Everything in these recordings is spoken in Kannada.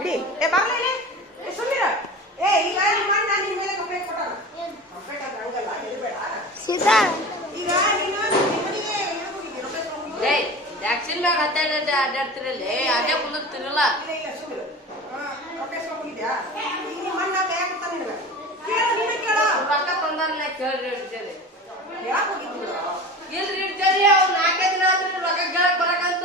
ಇಡಿ. ಏ ಬಾಗ್ಲ ಇಡಿ. ಏ ಸುಮ್ಮನಿರ ಏ ಈಗ ನಿಮ್ಮ ಮೇಲೆ ಕಂಪ್ಲೇಂಟ್ ಕೊಟ್ಟಾನ? ಕಂಪ್ಲೇಂಟ್ ಅಂದ್ರೆ ಹಂಗಲ್ಲ ಹೇಳ್ಬೇಡ ಸೀತಾ? ಈಗ ನೀನು ನಿಮ್ಮನಿಗೆ ಹೇಳ್ಬಿಟ್ಟಿದ್ದೆ ರೊಕ್ಕ ತಗೊಂಡು. ಏ ವ್ಯಾಕ್ಸಿನ್ ಮ್ಯಾಗ ಅದೇ ಕುಂದಿರ್ತಿರಲ್ಲ ಇಲ್ಲ ಇಲ್ಲ ಕೇಳ್ರಿ ಹೇಳ್ತೇನೆ ಇಲ್ರಿ ಇಡ್ತೇರಿ ಅವ್ರು ದಿನ ಆದ್ರೆ ರೊಕ್ಕ ಕೇಳಕ್ ಬರಕಂತ.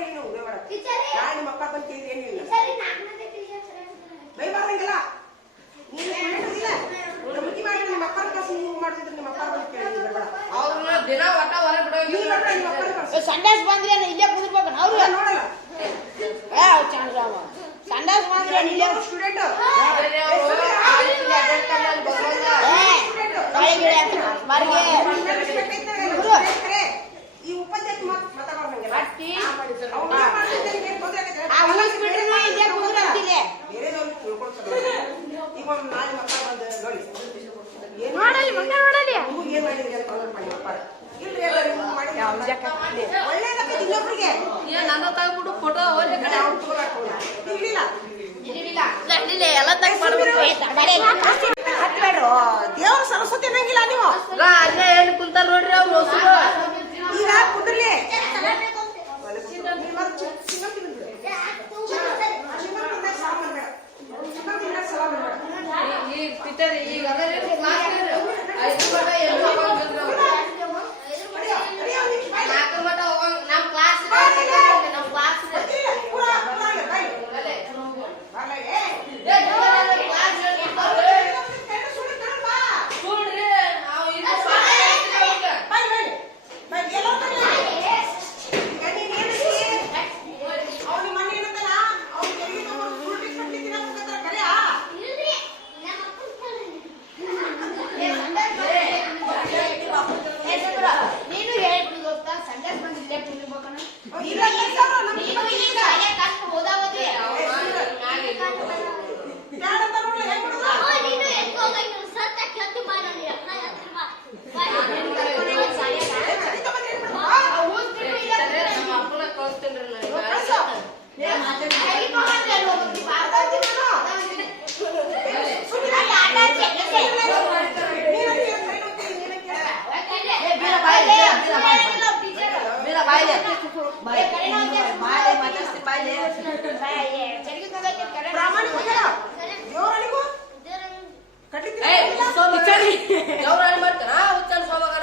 ಏನು ನಾನು ನಿಮ್ಮ ಅಪ್ಪ ಬಂದು ಏನಿಲ್ಲ ಬೈ ಬರಂಗಿಲ್ಲ ಮುಗಿ ಮಾಡಿ ನಿಮ್ಮ ದಿನ ಸಂಡಾಸ್ ಬಂದ್ರೆ ಇಲ್ಲೇ ಕುದಿರ್ಬೇಕು ಅವ್ರು ನೋಡಲ್ಲ ಸಂಡಾಸ್ ಬಂದ್ರೆ ಇಲ್ಲೇ ಸ್ಟೂಡೆಂಟ್ ಮರಿಗೆ. Oh, ಗೌರಾಣಿ ಮಾಡ್ತಾರ ಉಚ್ಚನ್ ಸೋಮಾಗ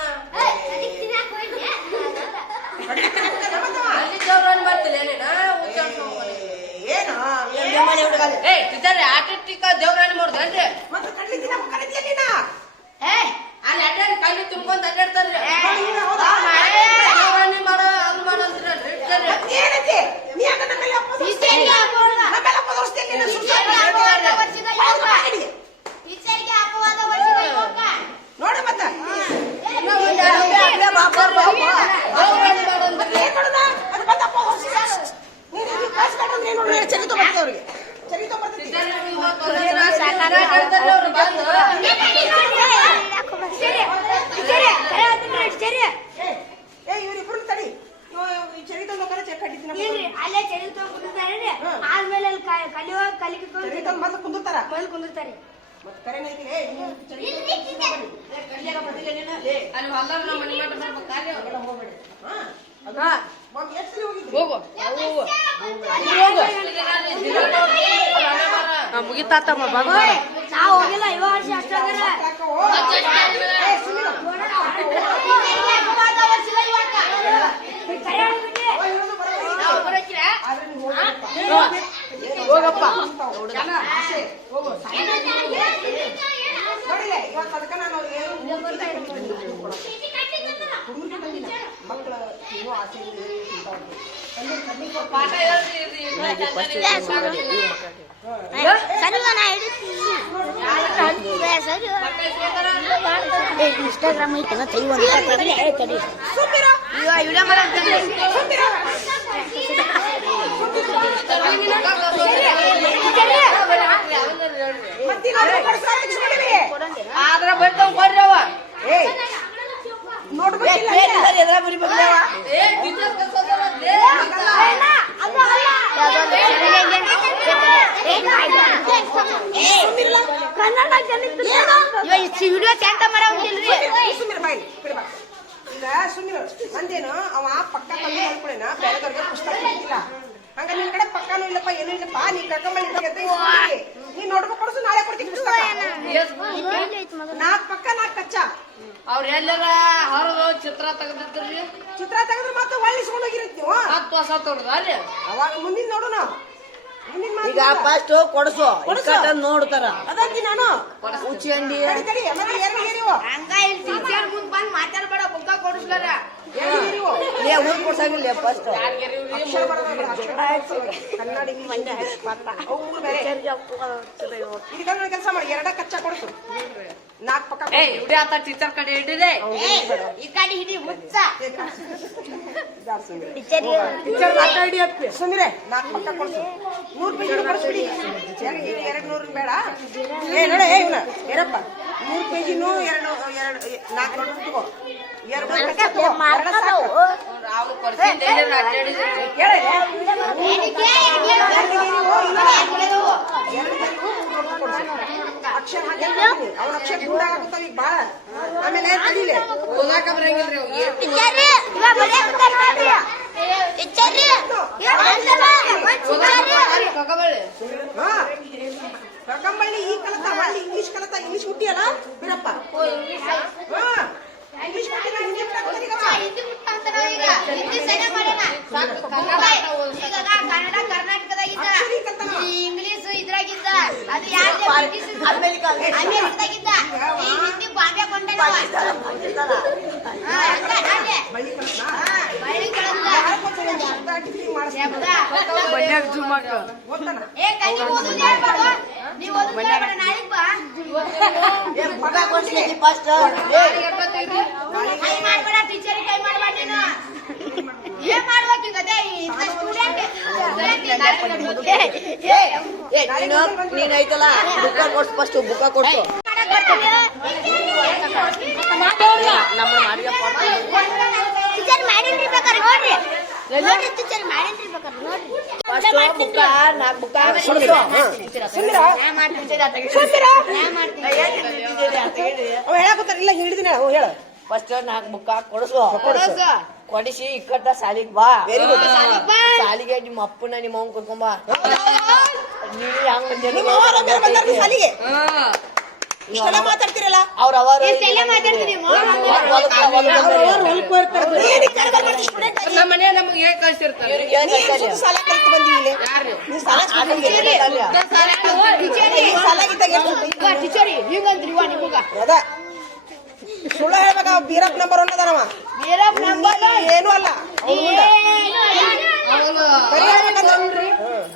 Apa. ಮುಗಿತಾತಮ್ಮ ಬಾಬು ನಾವು ಹೋಗಿಲ್ಲ ಇವ ವರ್ಷ ಅಷ್ಟಾಗರ ಹೋಗಪ್ಪ ಮಕ್ಕಳ ಆಸೆ ಇನ್ಸ್ಟಾಗ್ರಾಮ್ ಐತೆ ನಾ ತೆಗಿ ಒಂದು ತಡಿ ವಿಡಿಯೋ ಮಾಡಂತಂದ್ರೆ ಆದ್ರ ಬರ್ತಾವ ಬರ್ರಿ ಅವ ಏ ನೋಡ್ಬೇಕಿಲ್ಲ ಏ ಟೀಚರ್ ಕಲ್ಸೋದಲ್ಲ ಕನ್ನಡ ವಿಡಿಯೋ ಚಂದ ಮಾಡಂಗಿಲ್ರಿ ಸುಮ್ಮನೆ ಅಂದೇನು ಅವ ಪಕ್ಕ ತಂದು ಹೇಳ್ಕೊಳೇನ ಬೇರೆದವ್ರಿಗೆ ಪುಸ್ತಕ ಇಲ್ಲ ಹಂಗ ನಿನ್ ಕಡೆ ಪಕ್ಕನೂ ಇಲ್ಲಪ್ಪ ಏನೂ ಇಲ್ಲಪ್ಪ ನೀ ಕರ್ಕೊಂಬಲ್ಲಿ ನೀ ನೋಡ್ಬೇಕು ಕೊಡಿಸು ನಾಳೆ ಕೊಡ್ತೀನಿ ಪುಸ್ತಕ ನಾಲ್ಕು ಪಕ್ಕ ನಾಲ್ಕು ಕಚ್ಚ ಅವ್ರ ಚಿತ್ರ ತೆಗೆದಿರ್ತೀರಿ ಚಿತ್ರ ತೆಗೆದ್ರೆ ಮತ್ತೆ ಒಳ್ಳಿಸ್ಕೊಂಡು ಹೋಗಿರತ್ ನೀವು ಹತ್ತು ವರ್ಷ ತೊಡ್ದ ಅವಾಗ ಮುಂದಿನ ನೋಡೋಣ. ಈಗ ಫಸ್ಟ್ ಕೊಡ್ಸು. ಕೊಡ್ಸು. ನೋಡ್ತಾರ. ಅದಂತಿ ನಾನು. ಉಚ್ಚಿ ಹಂಗ ಇಲ್ಲಿ ಟೀಚರ್ ಮುಂದೆ ಬಂದು ಮಾತಾಡಬೇಡ ಬುಕ್ಕ ಕೊಡಿಸ್ಲಾರ. ಎರಡು ಏರಿವು ಲೇ ಊರ್ ಕೊಡ್ಸಂಗಿಲ್ಲ ಫಸ್ಟ್ ಕನ್ನಡ ಕೆಲಸ ಮಾಡಿ ಎರಡ ಕಚ್ಚಾ ಕೊಡ್ಸು. ನಾಲ್ಕು ಪಕ್ಕ ಏ ಇವ್ಡಿ ಆತ ಟೀಚರ್ ಕಡೆ ಹಿಡಿದೆ ಈ ಕಡೆ ಹಿಡಿ ಹುಚ್ಚ ಸುಮಿರೆ ನಾಲ್ಕು ಪಕ್ಕ ಕೊಡ್ಸು. ನೂರು ಪೇಜ್ ಕೊಡಿಸ್ಬಿಡಿ ಎರಡು ನೂರು ಬೇಡ? ಏ ನೋಡ ಏ ಇವ್ನ ಎರಪ್ಪ ನೂರು ಪೇಜಿನೂ ಎರಡು ಎರಡು ನಾಲ್ಕು ತಗೋ. ಎರಡು ಸಾಕು. ಅವ್ರು ಮೂರು. ಅಕ್ಷರ ಅಕ್ಷರ ಗುಂಡಾಗುತ್ತಾವ ಈಗ ಬಾಳ ಆಮೇಲೆ ಓದಾಕ ಬರಂಗಿಲ್ರಿ ಅವ್ರು ಏನ್ ಟೀಚರ್ ಇವ ಬರೇ ಬಿಟ್ಟ ನೋಡ್ರಿ ಟೀಚರ್ ಇವ ಬಂದಲ್ಲ ಟೀಚರ್ ಕಗಬಳ್ಳಿ ಹಾ ಕಕ್ಕಂಬಳ್ಳಿ ಈ ಕಲತ ಹಳ್ಳಿ ಇಂಗ್ಲಿಷ್ ಕಲತ ಇಂಗ್ಲಿಷ್ ಮುಟ್ಟಿಯಲ್ಲ ಬೀರಪ್ಪ ಹಾ ಇಂಗ್ಲಿಷ್ ಮುಟ್ಟಿಲ್ಲ ಹಿಂದಿ ಬಿಟ್ಟಾಕ್ತಾರೀಗ ಅವ. ಹಿಂದಿ ಬಿಟ್ಟ ಅಂತ ನಾವ್ ಈಗ ಹಿಂದಿ ಸರಿಯಾಗಿ ಮಾಡೋಣ ಈಗ ಅದ ಕನ್ನಡ ಕರ್ನಾಟಕದಾಗಿದ್ದ ಅಕ್ಷರಿ ಕಲ್ತಾನ. ಈ ಇಂಗ್ಲಿಷ್ ಇದ್ರಾಗಿದ್ದ ಅದು ಯಾರ್ದೇ ಬ್ರಿಟಿಷ್ ಇದ್ದ. ಅಮೆರಿಕದಾಗಿದ್ದ ಈ ಹಿಂದಿ ಬಾಂಬೆ ಕೊಂಡಾಗ ಹಾ ಹಂಗ ಅಲ್ಲೇ ಬಳ್ಳಿ ಕಲತನ? ಹಾ ಬಳ್ಳಿ ಕೆಳಗಿಂದ ಯಾರ್ ಗೊತ್ತಿಲ್ಲ, ಒಂದ್ ಶಬ್ದ ಡಿಗ್ರಿ ಮಾಡ್ಸ್ಬಿಡು. ಶಬ್ದ ಓದ್ತಾನ? ಏ ಕೈ ಓದುದು ಹೇಳ್ಬಾರ್ದು ನೀವು ಓದುದು ಹೇಳ್ಬೇಡ ನಾಳೆಗ್ ಬಾ ಏ ಬುಕ್ಕ ಕೊಡ್ಸ್ಲಿ ಫಸ್ಟ್ ಕೈ ಮಾಡ್ಬೇಡ ಸ್ಟೂಡೆಂಟ್ ನೀನು ನೀನ್ ಐತಲ್ಲ ಬುಕ್ಕ ಕೊಡ್ಸು ಫಸ್ಟ್ ಬುಕ್ಕ ಕೊಡ್ಸು ಇಲ್ಲ ಹಿಡಿದಿನ ಅವ ಹೇಳ. ಫಸ್ಟ್ ನಾಲ್ಕು ಮುಖ ಕೊಡ್ಸು. ಕೊಡಿಸಿ. ಇಕ್ಕಟ್ಟ ಸಾಲಿಗೆ ಬಾ. ಸಾಲಿಗ್ ಬಾ. ಸಾಲಿಗೆ ನಿಮ್ಮ ಅಪ್ಪನ ನಿಮ್ಮ ಅವ್ನ ಕರ್ಕೊಂಬ ನೀ ಹಂಗ ನಿಮ್ಮ ಇಷ್ಟೆಲ್ಲ ಮಾತಾಡ್ತಿರಲ್ಲ? ಅವ್ರ ಅವರು? ನಮ್ಮ ಮನೆ ನಮ್ಗೆ ಹೇಗ್ ಕಳ್ಸಿರ್ತಾರೆ? ನೀ ಸುತ್ತ ಸಾಲ ಕಲಿತು ಬಂದಿ ಇಲ್ಲಿ? ನೀ ಸಾಲ ಈ ಸಾಲಾಗಿದ್ದಾಗ ಎಷ್ಟು ಸುತ್ತ? ಟೀಚರ್ ಹಿಂಗಂದ್ರಿ ಇವ ನಿಮಗ. ಅದ ಸುಳ್ಳು ಹೇಳ್ಬೇಕ? ಬೀರಪ್ ನಂಬರ್ ಒನ್ ಅದಾನವ. ಬೇರಪ್ಪ ನಂಬರ್ ಏನೂ ಅಲ್ಲ.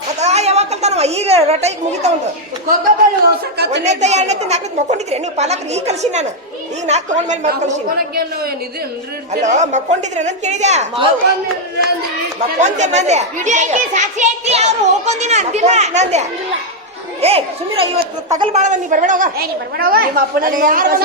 ಮತ್ತ ಆ ಯಾವಾಗ ಕಲ್ತಾನವ? ಈಗ ರಟೈಗ್ ಮುಗಿತಾವಂದು ಕಗಬಳ್ಳಿ ಹೊಸ ಒಂದನೇತ್ತ ಎರಡನೇತ್ತ ನಾಲ್ಕನೇತ್ ಮಕ್ಕೊಂಡಿದ್ರಿ? ನೀವು ಪಾಲಕರು ಈಗ ಕಳ್ಸಿ ನಾನು. ಈಗ ನಾಲ್ಕು ತಗೊಂಡ್ ಮೇಲೆ ಮಕ್ ಕಳ್ಸಿ ಏನ್ ಇದೇನ್ರಿ ಅಲ್ಲ ಮಕ್ಕೊಂಡಿದ್ರಿ ನನ್ ಕೇಳಿದ್ಯಾ ಮಕ್ಕೊಂತೆ ಅಂದಿಲ್ಲ ನಂದೆ ಏ ಸುಮ್ಮನೆ ಇವತ್ತು ತಗಲ್ ಬಾಳದ ನೀ ಬರಬೇಡ ಹೋಗ. ಏ ನೀ ಬರ್ಬೇಡವ ನಿಮ್ಮ ಅಪ್ಪನ ಯಾರು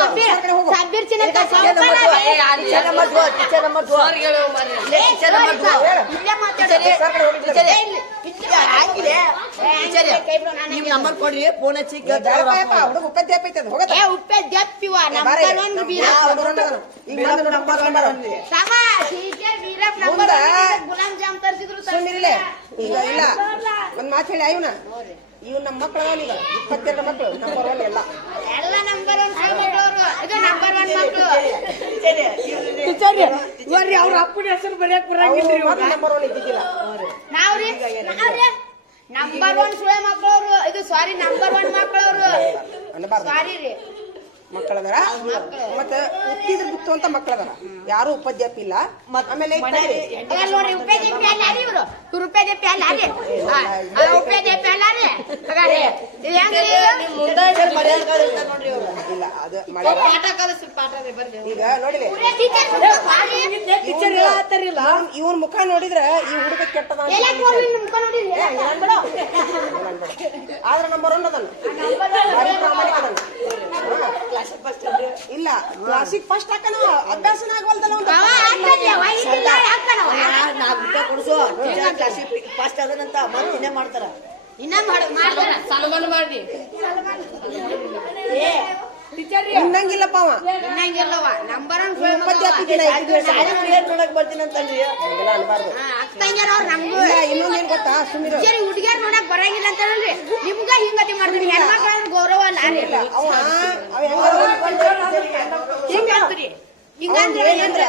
ನಂಬರ್ ನಿಮ್ ಕೊಡ್ರಿ ಫೋನ್ ಹಚ್ಚಿ ಉಪ್ಪೆ ಹೋಗತ್ತ. ಏ ಉಪ್ಪೆ ದಪ್ಪಿವ ನಂಬರ್ ಒಂದು ಬೀರ. ನಂಬರ್ ಸಮ ವೀರಪ್ಪ ನಂಬರ್ ಸುಮ್ಮನಿರ್ಲೆ ಈಗ ಇಲ್ಲ. ಒಂದ್ ಮಾತು ಹೇಳಿ ಇವನ ಇವ್ ನಮ್ಮ ಮಕ್ಳು ಈಗ ಇಪ್ಪತ್ತೆರಡು ಮಕ್ಳು ನಂಬರ್ ಒನ್ ಎಲ್ಲ. ಮಕ್ಕಳು ಬರ್ರಿ ಅವ್ರ ಅಪ್ಪನ ಹೆಸರು ಬರೆಯಕ್ ಬರಂಗಿಲ್ರಿ ನಂಬರ್ ಒನ್ ಇದ್ದಿದ್ದಿಲ್ಲ. ನಾವ್ರಿ ನಂಬರ್ ಒನ್ ಸುಳೆ ಮಕ್ಕಳವ್ರು ಇದು ಸಾರಿ ನಂಬರ್ ಒನ್ ಮಕ್ಕಳವ್ರು ಅನ್ನಬಾರ್ದು ಸಾರಿ ರೀ. ಮಕ್ಕಳದಾರ ಮತ್ತೆ ಹುಟ್ಟಿದ್ರೆ ಬಿತ್ತು ಅಂತ ಮಕ್ಕಳದಾರ ಯಾರು ಉಪದ್ಯಪಿ ಇಲ್ಲ ಆಮೇಲೆ ನೋಡಿ ಅಲ್ಲ ಈಗ ನೋಡಿ ಇವನ್ ಮುಖ ನೋಡಿದ್ರೆ ಈ ಹುಡುಗ ಕೆಟ್ಟದ ಆದ್ರ ನಂಬರ್ ಒನ್ ಅದನ್ನ ಇಲ್ಲ ಕ್ಲಾಸಿಗೆ ಫಸ್ಟ್ ಹಾಕನ ಅಭ್ಯಾಸನ ಆಗ ನಾಲ್ಕು ಕೊಡಿಸು. ಇನ್ನೇ ಮಾಡ್ತಾರ. ಇನ್ನ ಮಾಡಿ ಅವ. ಇನ್ನಂಗಿಲ್ಲವ ನಂಬರ್ ನೋಡಕ್ ಬರ್ತೀನಿ ಅವ್ರು ನಮ್ಗೂ. ಇನ್ನೊಂದೇನ್ ಗೊತ್ತಾ? ಸುಮ್ಮನೆ ಹುಡುಗಿಯರ್ ನೋಡಕ್ ಬರಂಗಿಲ್ಲ ಅಂತಲ್ರಿ ನಿಮ್ಗ ಹಿಂಗತಿ ಮಾಡ್ತೀನಿ. ಹೆಣ್ಮಕ್ಳ ಗೌರವ ಅಲ್ಲ ಅವ ಹಿಂಗಂದ್ರೆ ಏನಂದ್ರ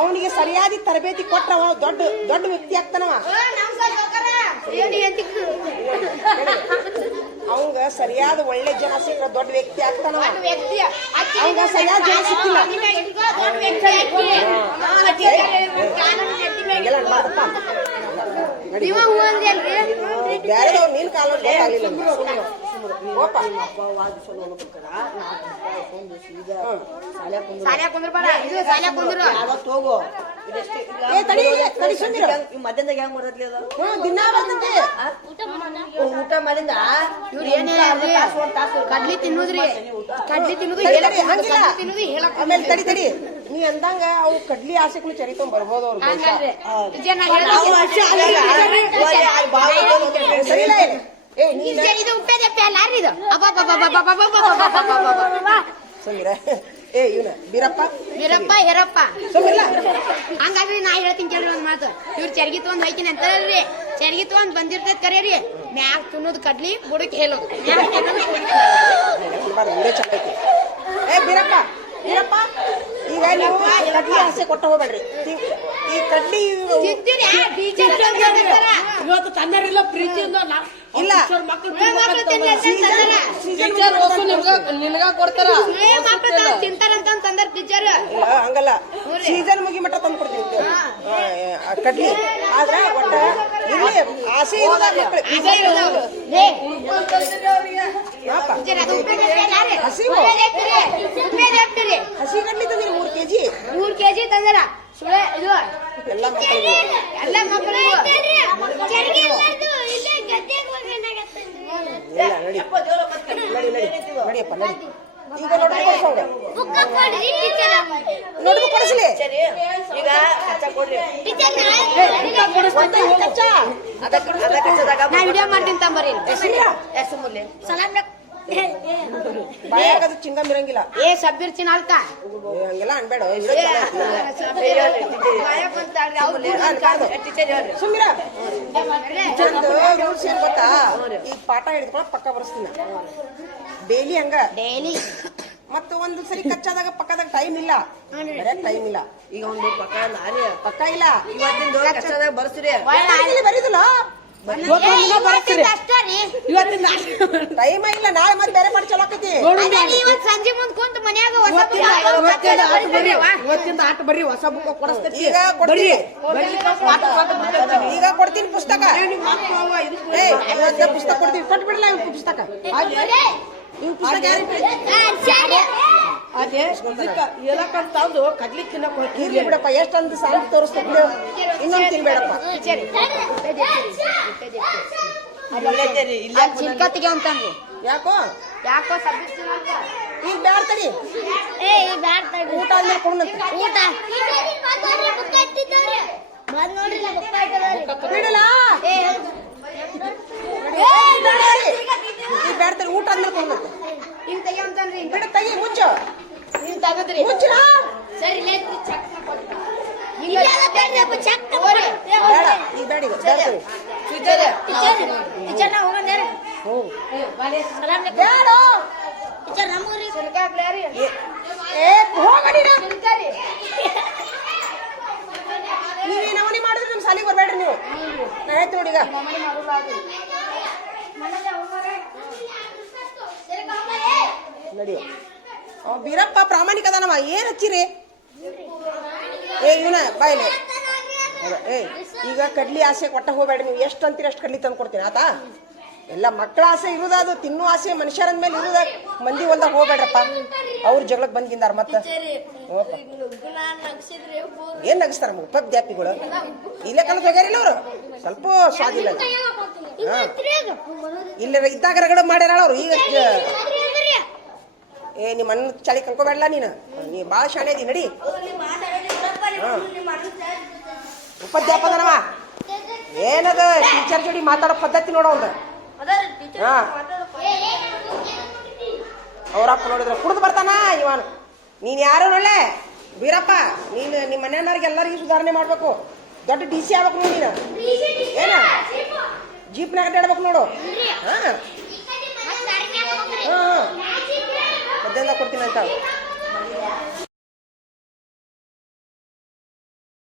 ಅವನಿಗೆ ಸರಿಯಾದ ತರಬೇತಿ ಕೊಟ್ರ ದೊಡ್ಡ ದೊಡ್ಡ ವ್ಯಕ್ತಿ ಆಗ್ತಾನವ. ಅವಂಗ ಸರಿಯಾದ ಒಳ್ಳೆ ಜನ ಸಿಕ್ಕ ದೊಡ್ಡ ವ್ಯಕ್ತಿ ಆಗ್ತಾನವ. ಅವಂಗ ಸರಿಯಾದ ಜನ ಸಿಕ್ಕಿಲ್ಲ. ಬೇರೆದವ್ರು ನೀನ್ ಕಾಲ ಗೊತ್ತಾಗ್ಲಿಲ್ಲ. ಊಟ ಇವ್ರು ಏನೇ ಕಡ್ಲಿ ತಿನ್ನುದ್ರಿ ಕಡ್ಲಿ ತಿನ್ನುದು ತಿನ್ನುದು ತಡಿ ತಡಿ ನೀ ಅಂದಂಗ ಅವು ಕಡ್ಲಿ ಆಸೆಗಳು ಚರಿಕೊಂಡ್ ಬರ್ಬೋದು ಇದು ಉಪ್ಪೇದಪ್ಪ ಇದು ಏ ಇವನ ಬೀರಪ್ಪ ಬೀರಪ್ಪ ಹೇರಪ್ಪ ಸುಮೀರಲ್ಲ ನಾ ಹೇಳ್ತೀನಿ ಕೇಳ್ರಿ ಒಂದ್ ಮಾತು ಇವ್ರು ಚರ್ಗಿ ತಗೊಂಡ್ ಹೋಯ್ತೀನಿ ಅಂತಾರ್ರಿ ಚರ್ಗಿ ತಗೊಂಡ್ ಬಂದಿರ್ತೈತ್ ಕರೆ ರೀ ಮ್ಯಾಗ್ ತಿನ್ನೋದು ಕಡ್ಲಿ ಬುಡಕ್ ಹೇಳೋದು ಏ ಬೀರಪ್ಪ ಈಗ ನೀವು ಕಡ್ಲಿ ಆಸೆ ಕೊಟ್ಟ ಹೋಗ್ಬೇಡ್ರಿ ಈ ಕಡ್ಲಿ ಇವತ್ತು ತಂದರಿಲ್ಲ ಪ್ರೀತಿ ಇಲ್ಲ. ಹಂಗಲ್ಲ. ಸೀಸನ್ ಮುಗಿ ಮಟ್ಟ ತಂದು ಕೊಡ್ತೀವಿ ಕಡ್ಲಿ. ಆದ್ರೆ ಒಟ್ಟ ಇಲ್ಲಿ ಆಸೆ ಹಸಿ ಕಡ್ಲಿ ತಂದಿರಿ ಮೂರ್ ಕೆಜಿ. ಮೂರ್ ಕೆಜಿ ತಂದರ? ಸುಳೆ ಇದು ಎಲ್ಲ ಮಕ್ಕಳಿಗೂ. ಎಲ್ಲ ಮಕ್ಕಳಿಗೂ. ಇಲ್ಲ ನಡಿ. ನಡಿಯಪ್ಪ ನಡಿ. ಈಗ ನೋಡ್ಬೇಕು ಕೊಡ್ಸೋಣ ನೋಡ್ಬೇಕು ಕೊಡಿಸ್ಲಿ. ಈಗ ಕಚ್ಚಾ ಕೊಡ್ರಿ. ಅದಕ್ಕೆ ಅದಕ್ಕೆ ನಾ ವಿಡಿಯೋ ಮಾಡ್ತೀನಿ ತಂಬರಿ ಎಸ್ ಮುಲ್ಲೆ ಸಲಾಮ್ ಬಾಯಾಗ ಅದು ಚಿಂಗಮ್ ಇರಂಗಿಲ್ಲ. ಏ ಸಬ್ಬಿರ್ ಚಿನಾಲ್ಕ ಏ, ಹಂಗೆಲ್ಲ ಅನ್ಬೇಡ ಸುಮ್ಮಿರ ಚಂದ ರೂಲ್ಸ್ ಏನ್ ಗೊತ್ತಾ? ಈ ಪಾಠ ಹಿಡಿದ್ಕೊಂಡು ಪಕ್ಕ ಬರ್ಸ್ತೀನಿ ಡೈಲಿ ಹಂಗ. ಡೈಲಿ ಮತ್ತು ಒಂದು ಸರಿ ಕಚ್ಚಾದಾಗ ಪಕ್ಕದಾಗ ಟೈಮ್ ಇಲ್ಲ. ಟೈಮ್ ಇಲ್ಲ. ಈಗ ಒಂದು ಪಕ್ಕ ನಾರಿ ಪಕ್ಕ ಇಲ್ಲ. ಇವತ್ತಿನ ಕಷ್ಟದಾಗ ಬರ್ಸ್ರಿ. ಇಲ್ಲಿ ಬರೀದಿಲ್ಲ ಟೈಮ್ ಇಲ್ಲ ನಾಳೆ ಮತ್ತೆ ಬೇರೆ ಮಾಡಿ ಚಲೋ ಆಕತಿ. ಸಂಜೆ ಮುಂದೆ ಕುಂತ ಮನ್ಯಾಗ ಇವತ್ತಿಂದ ಆಟ ಬರ್ರಿ ಹೊಸ ಬುಕ್ ಕೊಡಿಸ್ತೀವಿ ಈಗ ಕೊಡ್ತೀನಿ. ಈಗ ಕೊಡ್ತೀನಿ. ಪುಸ್ತಕ. ಪುಸ್ತಕ ಕೊಡ್ತೀನಿ. ಕೊಟ್ಟು ಇವ್ ಪುಸ್ತಕ? ಇವ್ ಪುಸ್ತಕ ಯಾರಿಗೆ ಅದೇ ಎದಕ್ಕ ತಂದು ಕಡ್ಲಿ ತಿನ್ನಕ್ ಇರ್ಲಿ ಬಿಡಪ್ಪ ಎಷ್ಟಂದು ಸಾಲ ತೋರಿಸ್ಬೇಕು. ಇನ್ನೊಂದು ತಿನ್ಬೇಡಪ್ಪ ಯಾಕೋ? ಯಾಕೋ ಈಗ ಬ್ಯಾಡ ತಡಿ. ಊಟ ಅಲ್ಲಿ ಊಟ. ಬಿಡಲ್ಲ. ಊಟ ಅಂದ್ರೆ ಕೊಂಡು ನೀವು ತೆಗಿ ಅಂತಾನ್ರಿ ಬಿಡು ಮುಚ್ಚು. ನೀವು ತೆಗದ್ರಿ. ಮುಚ್ಚು ಸರಿ ಲೇಟ್ ಚೆಕ್ ಮಾಡ್ಕೊಡ್ತೀನಿ ನೀವೇನವನಿ ಮಾಡಿದ್ರೆ ನಮ್ಮ ಸಾಲಿಗೆ ಬರಬೇಡ್ರಿ ನೀವು. ನಾ ಹೇಳ್ತೀನಿ ನೋಡಿ ಈಗ. ಮಮ್ಮಿ ಮಾಡೋಲ್ಲ ಅದು. ಮನೆಗೆ ಹೋಗೋರೆ. ಸಿಲ್ಕ ಹಾಕ್ಲೇ? ನಡಿ. ಅವ್ ಬೀರಪ್ಪ, ಪ್ರಾಮಾಣಿಕ ಅದಾನವ ಏನ್ ಹಚ್ಚಿರಿ? ಏ, ಇವನ ಬಾಯ್ಲೆ? ಏ, ಈಗ ಕಡ್ಲಿ ಆಸೆ ಕೊಟ್ಟ ಹೋಗ್ಬೇಡ ನೀವು. ಎಷ್ಟು ಅಂತೀರಿ ಅಷ್ಟು ಕಡ್ಲಿ ತಂದು ಕೊಡ್ತೀನಿ, ಆತ? ಎಲ್ಲ ಮಕ್ಕಳ ಆಸೆ ಇರುದ ಅದು ತಿನ್ನೋ ಆಸೆ ಮನುಷ್ಯರಂದ ಮೇಲೆ ಇರುದ. ಮಂದಿ ಹೊಲ್ದಾಗ ಹೋಗ್ಬೇಡ್ರಪ್ಪ. ಅವ್ರ ಜಗಳಕ್ಕೆ ಬಂದ್ಗಿಂದಾರ ಮತ್ತೆ. ಏನ್ ನಗಿಸ್ತಾರ ನಮ್ಗೆ ಪದ್ಯಾಪಿಗಳು ಇಲ್ಲೇ ಕಲ್ತು ಹೋಗ್ಯಾರಿಲ್ಲ ಅವರು? ಸ್ವಲ್ಪ ಸ್ವಾದಿಲ್ಲ ಇಲ್ಲ ಇದ್ದಾಗ ರಗಡ ಮಾಡ್ಯಾರ ಅವ್ರು. ಈಗ ಏ ನಿಮ್ಮ ಅಣ್ಣ ಚಳಿ ಕಲ್ಕೋಬೇಡಲ್ಲ ನೀನು? ನೀ ಭಾಳ ಶಾಣೆ ಅದಿ ನಡಿ. ಉಪಾಧ್ಯಾಪಕನವ? ಏನದ? ಟೀಚರ್ ಜೋಡಿ ಮಾತಾಡೋ ಪದ್ಧತಿ ನೋಡೋ ಒಂದು ಹಾ ಅವ್ರಪ್ಪ ನೋಡಿದ್ರೆ ಕುಡಿದು ಬರ್ತಾನ ಇವನು. ನೀನ್ ಯಾರು ನೋಡ್ಲೆ? ಬೀರಪ್ಪ ನೀನು ನಿಮ್ಮ ಮನೆಯವ್ರಿಗೆ ಎಲ್ಲರಿಗೂ ಸುಧಾರಣೆ ಮಾಡ್ಬೇಕು. ದೊಡ್ಡ ಡಿ ಸಿ ಆಗ್ಬೇಕು ನೋಡಿ ನೀನು. ಏನ? ಜೀಪ್ನಾಗ ಅಡ್ಡಾಡ್ಬೇಕು ನೋಡು. ಹಾ ಹಾ. ಮಧ್ಯಾಹ್ನ ಕೊಡ್ತೀನಿ ಅಂತ